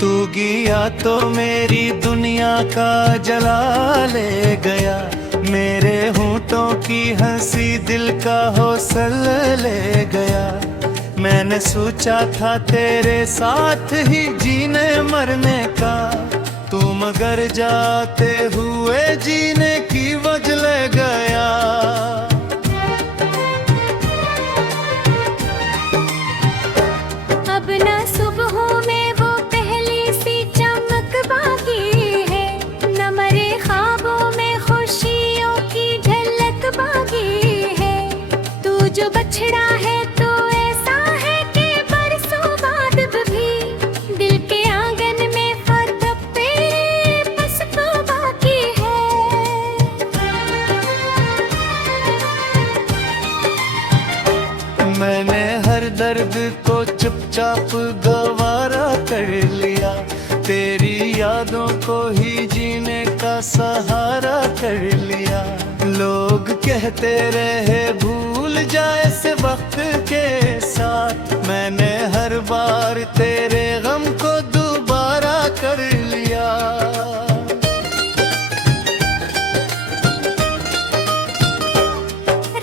तू गया तो मेरी दुनिया का जला ले गया, मेरे होंठों की हंसी दिल का हौसला ले गया। मैंने सोचा था तेरे साथ ही जीने मरने का, तू मगर जाते हुए जीने की वजह ले गया। अब ना सुबहों में वो पहली सी चमक बाकी है, न मरे ख्वाबों में खुशियों की झलक बाकी है। तू जो बछड़ा है तो ऐसा है कि बरसों बाद भी दिल के आंगन में फर्द पे बस तो बाकी है। मैंने हर दर्द को चुपचाप गवारा कर लिया, तेरी यादों को ही जीने का सहारा कर लिया। लोग कहते रहे भूल जाए से वक्त के साथ, मैंने हर बार तेरे गम को दोबारा कर लिया।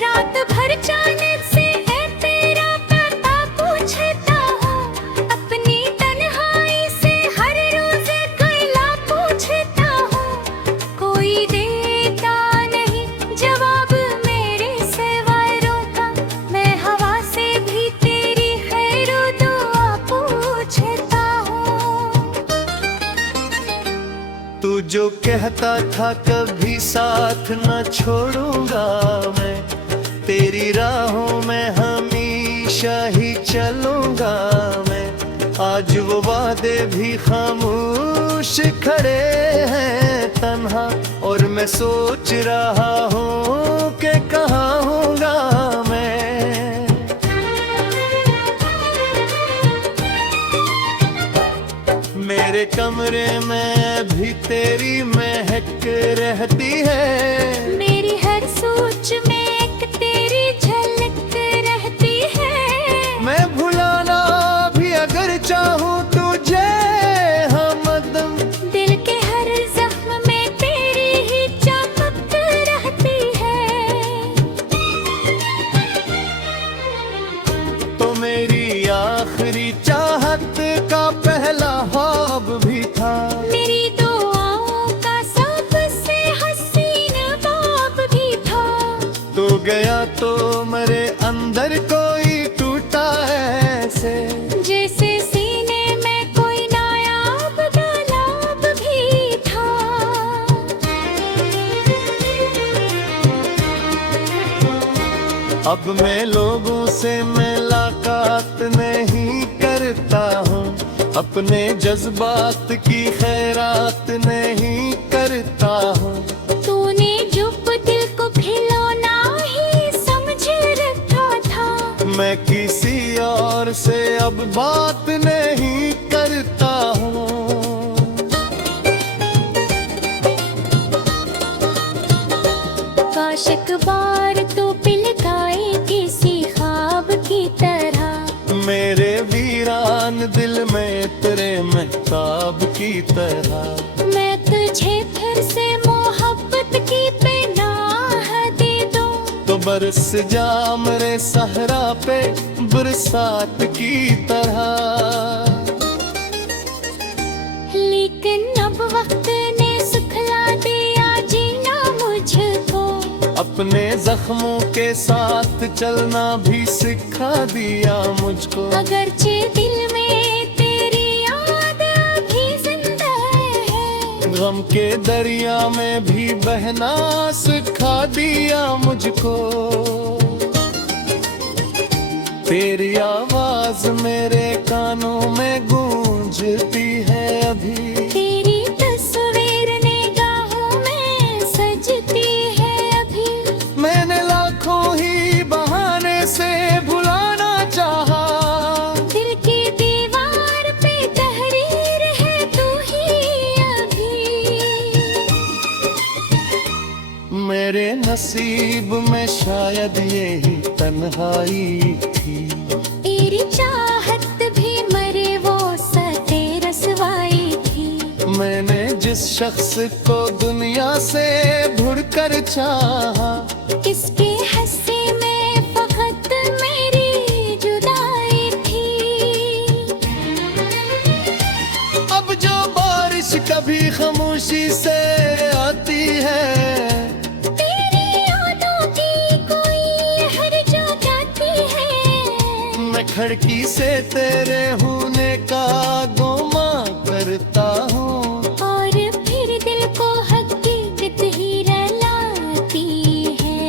रात भर जाने से है तेरा पता पूछता हूँ, अपनी तन्हाई से हर रोज कैला पूछता हूँ। कोई देता नहीं जवाब मेरे सवालों का, मैं हवा से भी तेरी खैर दुआ पूछता हूँ। तू जो कहता था कभी साथ न छोड़ूंगा मैं, तेरी राहों में हमेशा ही चलूंगा मैं। आज वो वादे भी खामोश खड़े हैं तन्हा, और मैं सोच रहा हूँ कि कहाँ हूँगा मैं। मेरे कमरे में भी तेरी महक रहती है, मेरी हर सोच में एक तेरी झलक रहती है। मैं भुलाना भी अगर चाहूँ तुझे हमदम, दिल के हर जख्म में तेरी ही चमक रहती है। तो मेरी आखिरी चाहत का पहला ख्वाब भी था, मेरी दुआओं का सबसे हसीन बाब भी था। तू गया तो मेरे अंदर कोई टूटा ऐसे, जैसे सीने में कोई नायाब तालाब भी था। अब मैं लोगों से मुलाकात नहीं करता हूँ, अपने जज्बात की खैरात नहीं करता हूँ। तूने जुब दिल को खिलौना ही समझ रखा था, मैं किसी और से अब बात नहीं करता हूँ। काश एक बार तो पिलकाए किसी ख्वाब की तरह, मेरे वीरान दिल में तेरे महताब की तरह। मैं तुझे फिर से मोहब्बत की पनाह दे दूं, तो बरस जा मेरे सहरा पे बरसात की तरह। लेकिन अब वक्त ने सुखला दिया जीना मुझको, अपने जख्मों के साथ चलना भी सिखा दिया मुझको। अगरचे दिल में तेरी याद अभी जिंदा है, गम के दरिया में भी बहना सिखा दिया मुझको। तेरी आवाज मेरे कानों में गूंजती है अभी, तेरी तस्वीर निगाहों में सजती है अभी। मैंने लाखों ही बहाने से भुलाना चाहा, दिल की दीवार पे तहरीर है तू ही अभी। नसीब में शायद यही तन्हाई थी। तेरी चाहत भी मरे वो सते रसवाई थी। मैंने जिस शख्स को दुनिया से भुड़कर चाहा, इसके हंसी में फकत मेरी जुदाई थी। अब जो बारिश कभी खामोशी से आती है, तेरी यादों की कोई हर जो जाती है। मैं खिड़की से तेरे होने का गुमा करता हूँ, और फिर दिल को हकीकत ही रलाती है।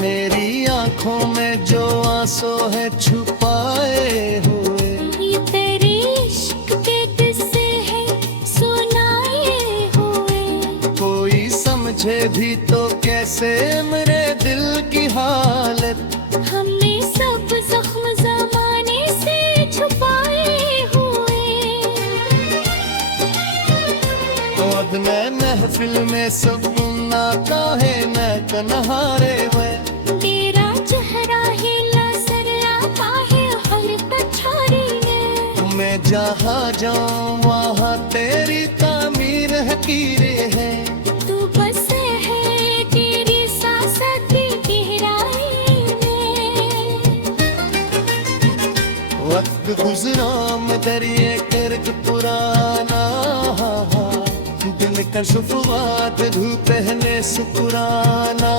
मेरी आंखों में जो आंसू है छुपाए हुए, ये तेरे इश्क के किस्से हैं सुनाए हुए। कोई समझे भी तो कैसे मेरे दिल की हालत, हमने सब जख्म जमाने से छुपाए हुए। और मैं महफिल में सुकूना काहे न कन्हारे में। तेरा चेहरा हिला सर आता है हर पछाड़ी में। मैं जहाँ जाऊँ वहाँ तेरी तामीर हकीरे है। तू बस है तेरी सांसों की गहराई में। वक्त गुजरा में दरिए कर्क पुराना, दिल का शुफवात धूप पहने सुकुराना।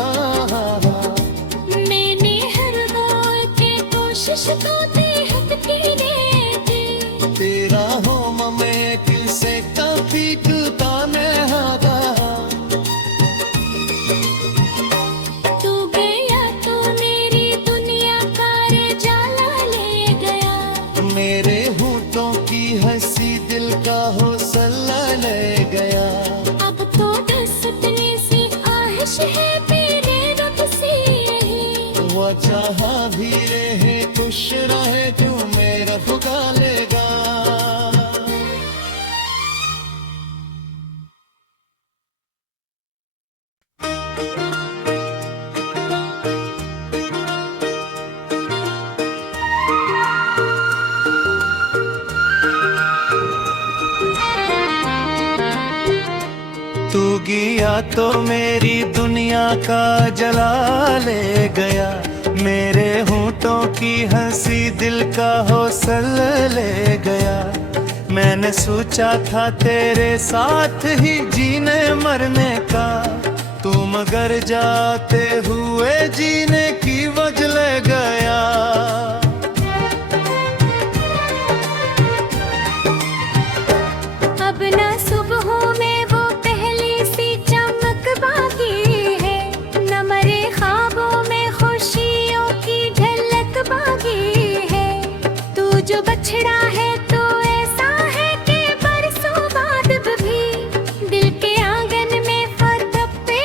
मैंने हर दौर के कोशिश तो देहत की दी। तेरा हो में किसे काफी ताने हादा। तू गया तो मेरी दुनिया का जाला ले गया। मेरे होठों की हंसी दिल का हौसला ले गया। अब तो दस्तने से आहिश है मेरे रब से। वो जहाँ भी रहे खुश रहे तू मेरा खुदा लेगा। तू गया तो मेरी दुनिया का जला ले गया। मेरे होठों की हंसी दिल का हौसला ले गया। मैंने सोचा था तेरे साथ ही जीने मरने का, तू मगर जाते हुए जीने की वजह ले गया। अब ना सुबहों में वो पहली सी चमक बाकी है, न मरे ख्वाबों में खुशियों की झलक बाकी है। तू जो बछड़ा है तो ऐसा है कि बरसों बाद भी दिल के आंगन में फर्द पे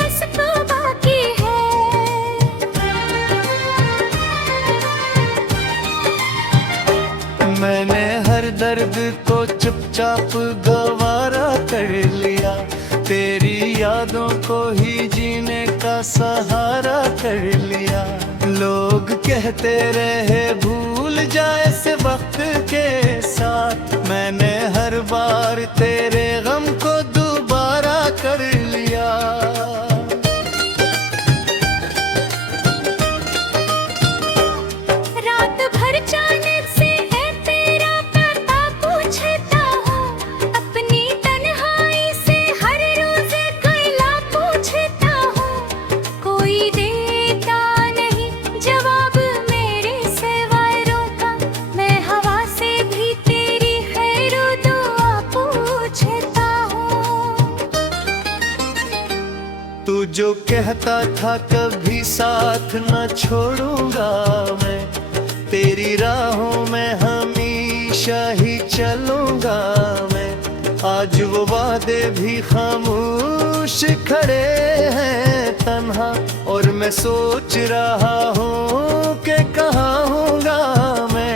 बस तो बाकी है। मैंने हर दर्द को चुपचाप गवारा कर लिया। तेरी यादों को ही जीने का सहारा कर लिया। लोग कहते रहे भूल जाए से वक्त के साथ, मैंने हर बार तेरे गम को दोबारा कर लिया। रात भर जाने से है तेरा पता पूछता हूँ, अपनी तन्हाई से हर रोज गला पूछता हूँ। कोई देता नहीं जवाब मेरे सवालों का, मैं हवा से भी तेरी खैर दुआ पूछता हूँ। तू जो कहता था कभी साथ न छोड़ूंगा मैं, तेरी राहों में हमेशा ही चलूंगा मैं। आज वो वादे भी खामोश खड़े हैं तन्हा, और मैं सोच रहा हूँ कि कहाँ हूँगा मैं।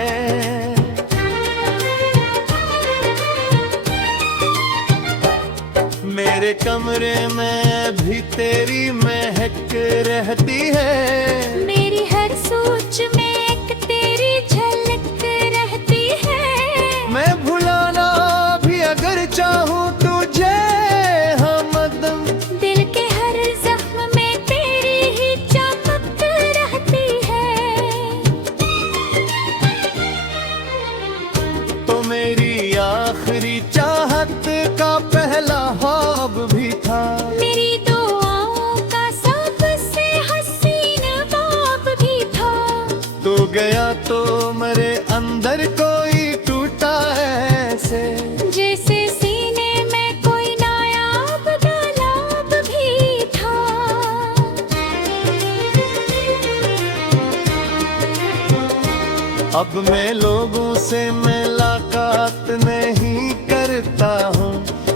मेरे मेरे कमरे में भी तेरी महक रहती है। मेरी हर सोच में एक तेरी झलक रहती है। मैं भुलाना भी अगर चाहूँ तुझे हमदम, दिल के हर जख्म में तेरी ही चमक रहती है। तो मेरी आखिरी चाहत का पहला ख्वाब भी था। मेरी दुआओं का सबसे हसीन बाब भी था। तू गया तो मेरे अंदर कोई टूटा ऐसे, जैसे सीने में कोई नायाब तालाब भी था। अब मैं लोगों से मुलाकात नहीं करता हूँ,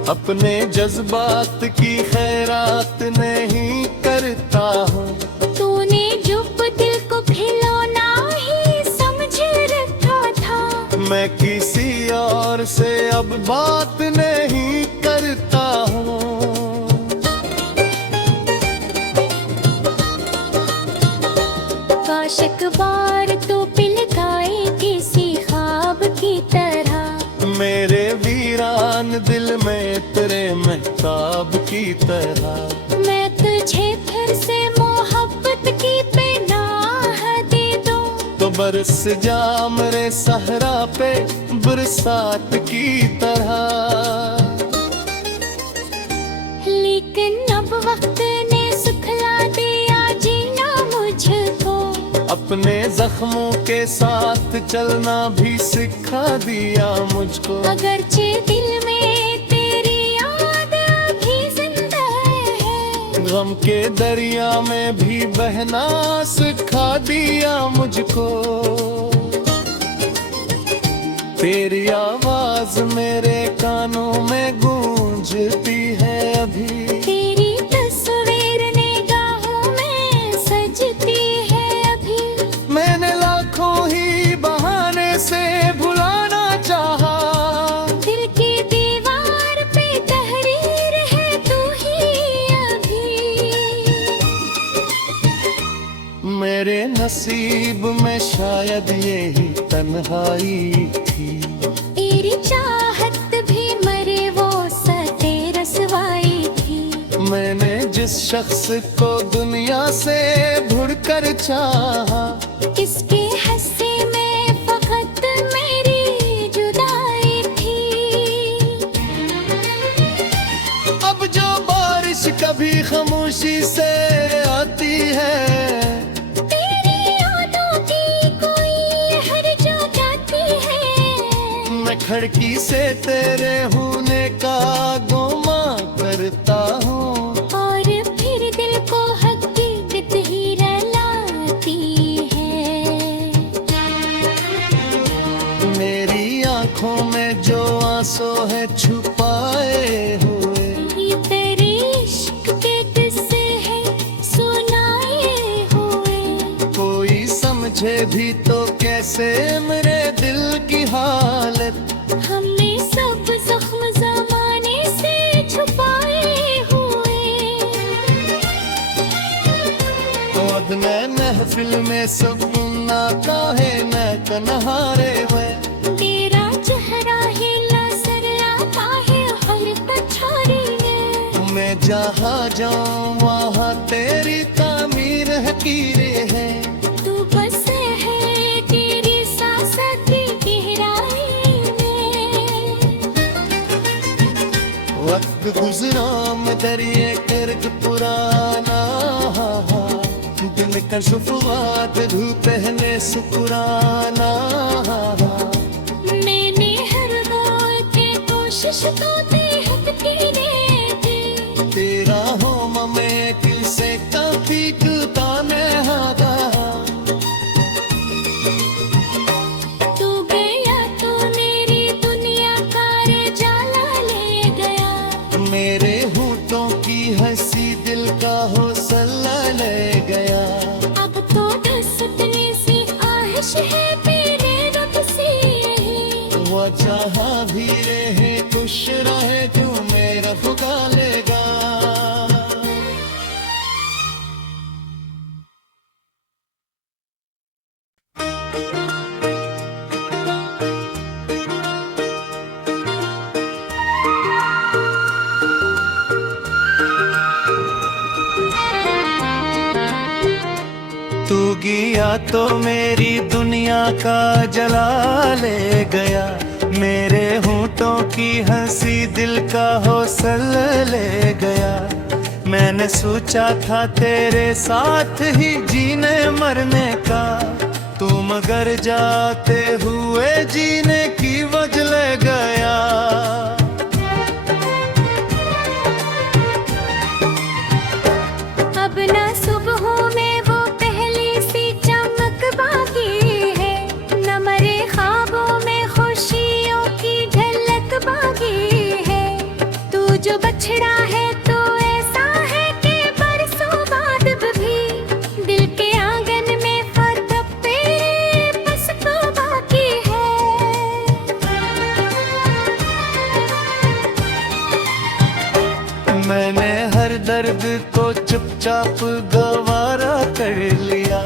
अपने जज्बात की खैरात नहीं करता हूँ। तूने जुब दिल को खिलौना ही समझ रखा था। मैं किसी और से अब बात नहीं करता हूँ। काश एक बार तो पिलकाए किसी ख्वाब की तरह। मेरे वीरान दिल में तेरे महताब की तरह। मैं तुझे फिर से मोहब्बत की पनाह दे दूं। तो बरस जा मेरे सहरा पे बरसात की तरह। लेकिन अब वक्त ने सुखला दिया जीना मुझको। अपने जख्मों के साथ चलना भी सिखा दिया मुझको। अगरचे दिल में तेरी याद अभी जिंदा है। गम के दरिया में भी बहना सिखा दिया मुझको। तेरी आवाज मेरे कानों में गूंजती है अभी। तेरी तस्वीर निगाहों में सजती है अभी। मैंने लाखों ही बहाने से भुलाना चाहा। दिल की दीवार पे तहरीर है तू ही अभी। मेरे नसीब में शायद यही तन्हाई थी। तेरी चाहत भी मरे वो सते रसवाई थी। मैंने जिस शख्स को दुनिया से भुड़कर चाहा, इसके हंसी में फकत मेरी जुदाई थी। अब जो बारिश कभी खामोशी से आती है, तेरी यादों की कोई लहर जो गाती है। मैं खिड़की से तेरे होने का गुमा करता हूँ। और फिर दिल को हकीकत ही रलाती है। मेरी आंखों में जो आंसू है छुपाए हुए, ये तेरे इश्क के किस्से हैं सुनाए हुए। कोई समझे भी तो कैसे मेरे दिल की हालत। हमने सब जख्म जमाने से छुपाए हुए। और मैं महफिल में सुकूना काहे न तन्हारे में। तेरा चेहरा हिला सर आता है हर पछाड़ी में। मैं जहाँ जाऊँ वहाँ तेरी तामीर हकीरें हैं। तू बस है तेरी सांसों की गहराई में। वक्त गुजरा में दरिए कर्क पुराना, दिल का शुफवात धूप पहने सुकुराना। मैंने हर रोज की कोशिश तो देखती रहती। तेरा हो में किसे काफी ताने हादा। तू गया तो मेरी दुनिया का रे जाला ले गया। मेरे होठों की हंसी दिल का हौसला ले गया। अब तो दस्तने से आहिश है मेरे रब से। वो जहाँ भी रहे खुश रहे तू मेरा खुदा लेगा। गया तो मेरी दुनिया का जला ले गया, मेरे होंठों की हंसी दिल का हौसला ले गया। मैंने सोचा था तेरे साथ ही जीने मरने का, तू मगर जाते हुए जीने की वजह ले गया। अब ना सुबहों में वो पहली सी चमक बाकी है, न मरे ख्वाबों में खुशियों की झलक बाकी है। तू जो बछड़ा है तो ऐसा है कि बरसों बाद भी दिल के आंगन में फर्द पे बस तो बाकी है। मैंने हर दर्द को चुपचाप गवारा कर लिया,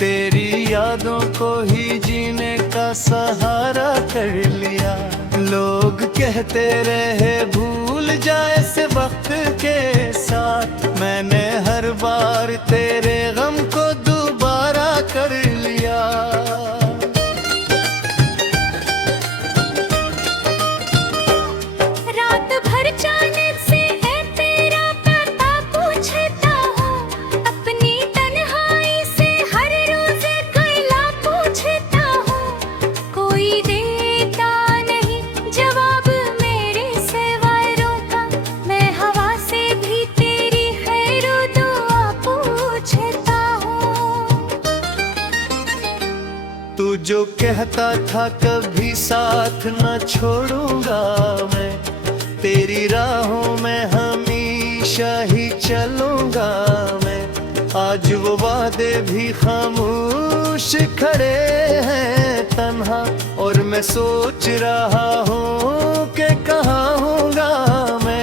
तेरी यादों को ही जीने का सहारा कर लिया। लोग कहते रहे भूल जाए से वक्त के साथ, मैंने हर बार तेरे गम को दोबारा कर लिया। रात भर जाने से है तेरा पता पूछता हूँ, अपनी तन्हाई से हर रोज गला पूछता हूँ। कोई देता नहीं जवाब मेरे सवालों का, मैं हवा से भी तेरी खैर दुआ पूछता हूँ। तू जो कहता था कभी साथ न छोड़ूंगा मैं, तेरी राहों में हमेशा ही चलूंगा मैं। आज वो वादे भी खामोश खड़े हैं तन्हा, और मैं सोच रहा हूँ कि कहाँ हूँगा मैं।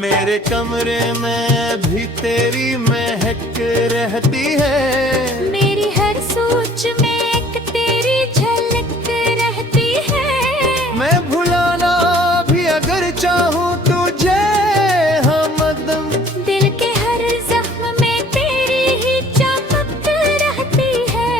मेरे कमरे में भी तेरी महक रहती है, मेरी हर सोच में एक तेरी झलक रहती है। मैं भुलाना भी अगर चाहूँ तुझे हमदम, दिल के हर जख्म में तेरी ही चमक रहती है।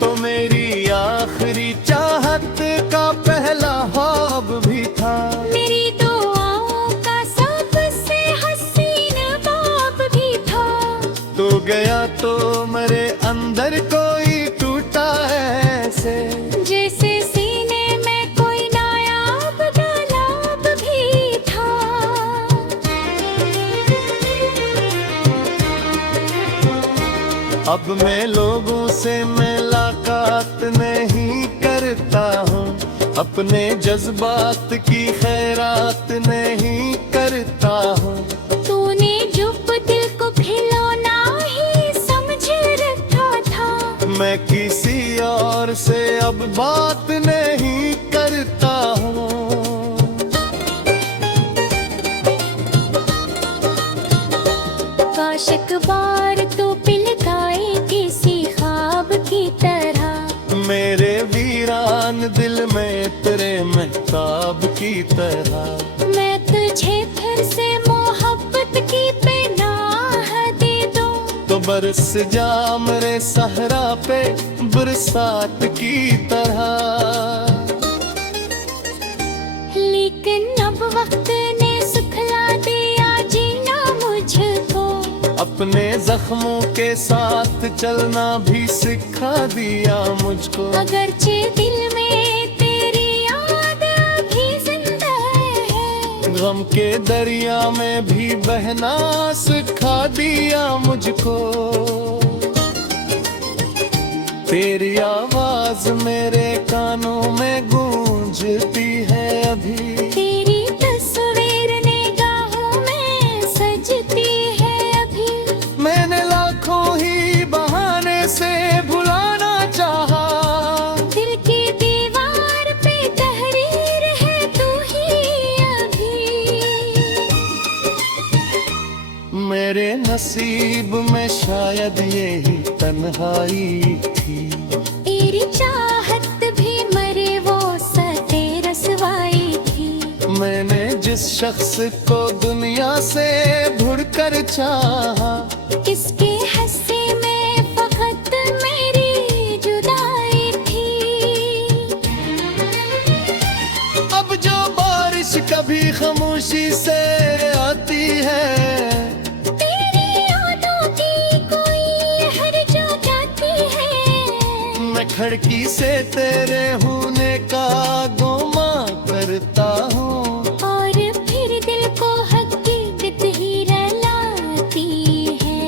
तो मेरी आखिरी चाहत का पहला ख्वाब भी था, मेरी दुआओं का सबसे हसीन बाब भी था। तो गया तो मेरे अंदर कोई टूटा ऐसे, जैसे सीने में कोई नायाब गुलाब भी था। अब मैं लोगों से मुलाकात नहीं करता हूँ, अपने जज्बात की खैरात नहीं करता हूँ। तूने जुब दिल को खिलौना ही समझ रखा था, मैं किसी और से अब बात नहीं करता हूँ। काश एक बार तो पिलकाए किसी ख्वाब की तरह, मेरे वीरान दिल में तेरे महताब की तरह। मैं तुझे फिर से मोहब्बत की पनाह दे दूं, तो बरस जा मेरे सहरा पे बरसात की तरह। लेकिन अब वक्त ने सुखला दिया जीना मुझको, अपने जख्मों के साथ चलना भी सिखा दिया मुझको। अगरचे दिल में तेरी याद अभी जिंदा है, गम के दरिया में भी बहना सिखा दिया मुझको। तेरी आवाज मेरे कानों में गूंजती है अभी, तेरी तस्वीर निगाहों में सजती है अभी। मैंने लाखों ही बहाने से भुलाना चाहा, दिल की दीवार पे तहरीर है तू ही अभी। मेरे नसीब में शायद यही तन्हाई थी, तेरी चाहत भी मरे वो सते रसवाई जिस शख्स को दुनिया से भुड़कर चाहा, इसके हंसी में फकत मेरी जुदाई थी। अब जो बारिश कभी खामोशी से आती है, तेरी यादों की कोई लहर जो जाती है। मैं खिड़की से तेरे होने का गुमान करता हूँ, और फिर दिल को हकीकत ही रुलाती है।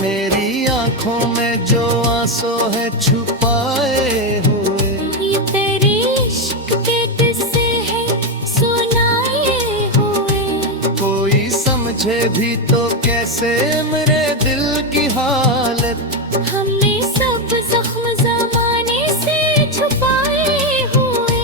मेरी आंखों में जो आंसू है छुपाए हुए, ये तेरे इश्क के किस्से हैं सुनाए हुए। कोई समझे भी तो कैसे मेरे दिल की हालत, हमने सब जख्म जमाने से छुपाए हुए।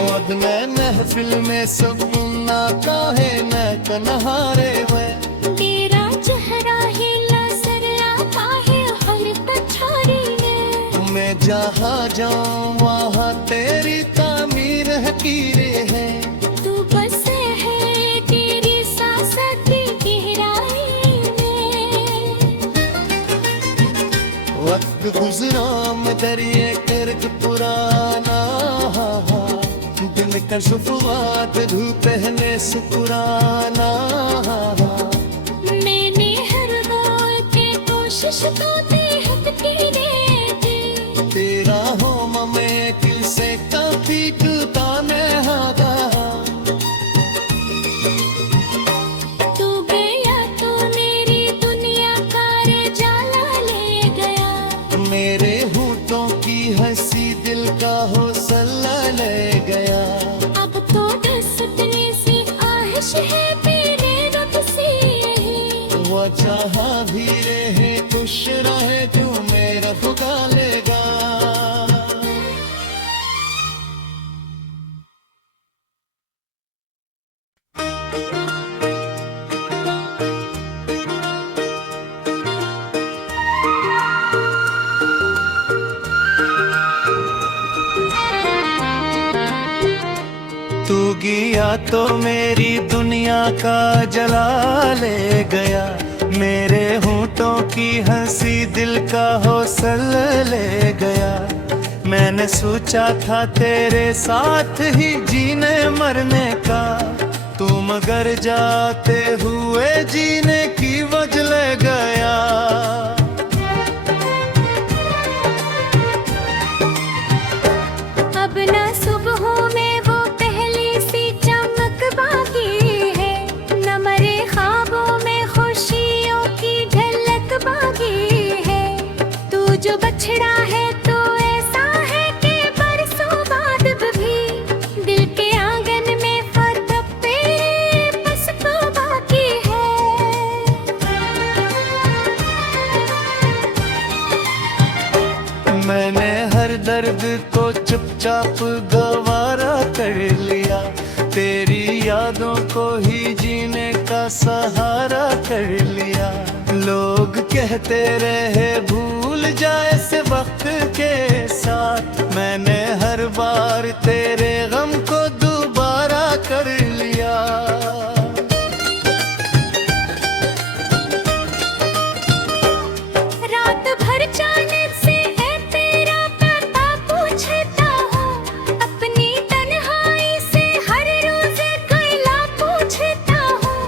और मैं महफिल में सुकूना काहे न कन्हारे में, तेरा चेहरा हिला सर आता है हर पछाड़ी में। मैं जहाँ जाऊँ वहाँ तेरी तामीर हकीरें हैं। तू बस है तेरी सांसों की गहराई में। वक्त गुजरा में दरिए गर्द पुराना, दिल का शुफवात धूप पहने सुकुराना। मैंने हर दौर के कोशिश तो बेहद की थी। तेरा हो में किल से काफी ताने हादा, तू गया तो मेरी दुनिया का जाला ले गया। मेरे होठों की हंसी दिल का हौसला ले गया। अब तो दस्तने से आहिश है मेरे रब से। वो जहाँ भी रहे खुश रहे तू मेरा खुदा लेगा। तू गया तो मेरी दुनिया का जला ले गया, मेरे होठों की हंसी दिल का हौसला ले गया। मैंने सोचा था तेरे साथ ही जीने मरने का, तू मगर जाते हुए जीने की वजह ले गया। अब ना सुबहों में वो पहली सी चमक बाकी है, न मरे ख्वाबों में खुशियों की झलक बाकी है। तू जो बछड़ा है तो ऐसा है कि बरसों बाद भी दिल के आंगन में फर्द पे बस तो बाकी है। मैंने हर दर्द को चुपचाप गवारा कर लिया, तेरी यादों को ही जीने का सहारा कर लिया। लोग कहते रहे भूल जाए से वक्त के साथ, मैंने हर बार तेरे गम को दोबारा कर लिया। रात भर जाने से है तेरा पता पूछता हूँ, अपनी तन्हाई से हर रोज गला पूछता हूँ।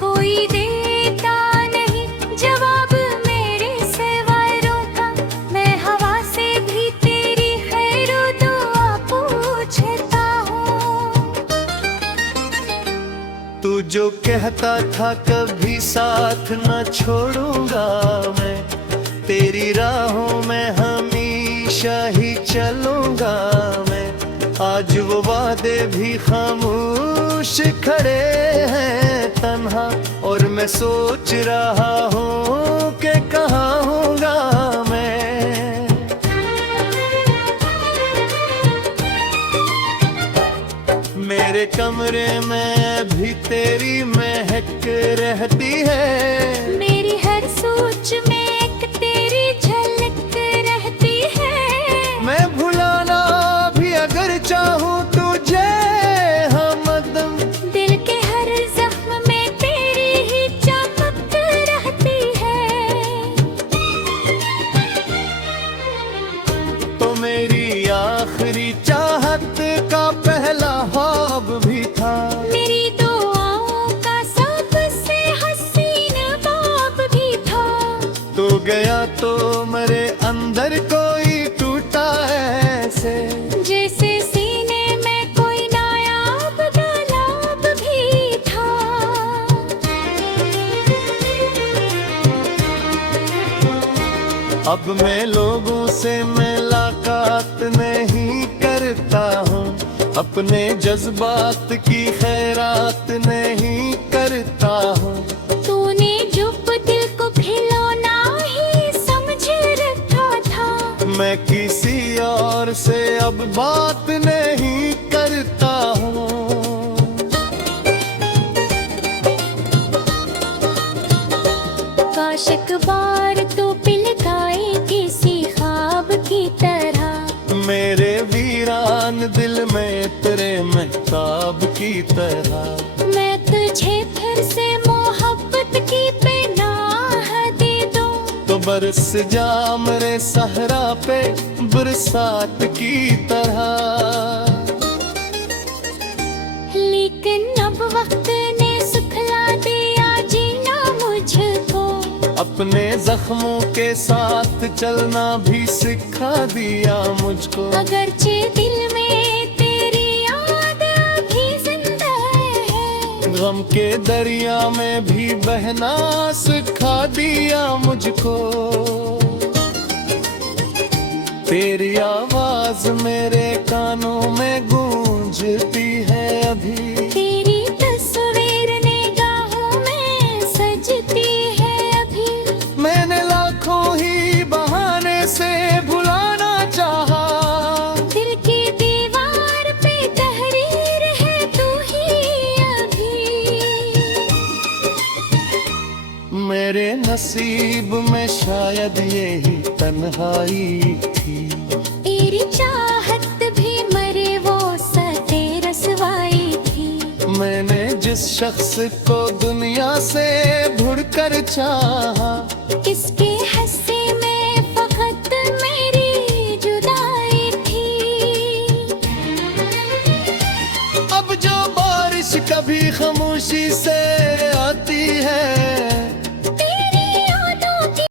कोई देता नहीं जवाब मेरे सवालों का, मैं हवा से भी तेरी खैर दुआ पूछता हूँ। तू जो कहता था कभी साथ न छोड़ूंगा मैं, तेरी राहों में हमेशा ही चलूंगा मैं। आज वो वादे भी खामोश खड़े हैं तन्हा, और मैं सोच रहा हूँ कि कहाँ हूँगा मैं। मेरे कमरे में भी तेरी महक रहती है, मेरी हर सोच में एक तेरी झलक रहती है। मैं भुला ना गया तो मेरे अंदर कोई टूटा ऐसे, जैसे सीने में कोई नायाब तालाब भी था। अब मैं लोगों से मुलाकात नहीं करता हूँ, अपने जज्बात की खैरात नहीं करता हूँ। तूने चुप दिल को खिलौना ही समझ रखा था। मैं किसी और से अब बात नहीं करता हूँ। काश एक बार तो पिलकाए किसी ख्वाब की तरह, मेरे वीरान दिल में तेरे महताब की तरह। मैं तुझे फिर से मोहब्बत की पनाह दे दूं, तो बरस जा मेरे सहरा पे बरसात की तरह। लेकिन अब वक्त ने सुखला दिया जीना मुझको, अपने जख्मों के साथ चलना भी सिखा दिया मुझको। अगरचे दिल में तेरी याद अभी जिंदा है, गम के दरिया में भी बहना सिखा दिया मुझको। तेरी आवाज मेरे कानों में गूंजती है अभी, तेरी तस्वीर निगाहों में सजती है अभी। मैंने लाखों ही बहाने से भुलाना चाहा, दिल की दीवार पे तहरीर है तू ही अभी। मेरे नसीब में शायद यही तन्हाई थी, तेरी चाहत भी मरे वो सते रसवाई थी। मैंने जिस शख्स को दुनिया से भुड़कर चाहा, इसके हंसे में फकत मेरी जुदाई थी। अब जो बारिश कभी खामोशी से आती है,